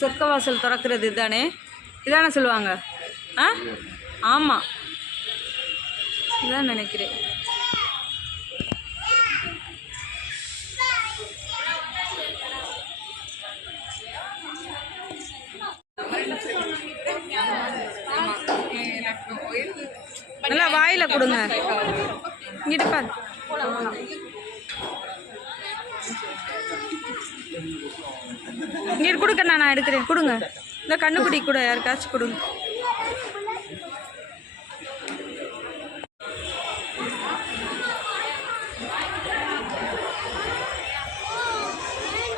சொர்க்க வாசல் திறக்கிறது இதுதானே? இதானே சொல்லுவாங்க? ஆ ஆமாம், இதான் நினைக்கிறேன். நல்லா வாயில கொடுங்க. இங்கிட்டு பாரு. இங்கிட்டு கொடுக்க நான் எடுக்கிறேன். கொடுங்க. இந்த கண்ணுக்குடி கூட யாருக்காச்சும் கொடுங்க.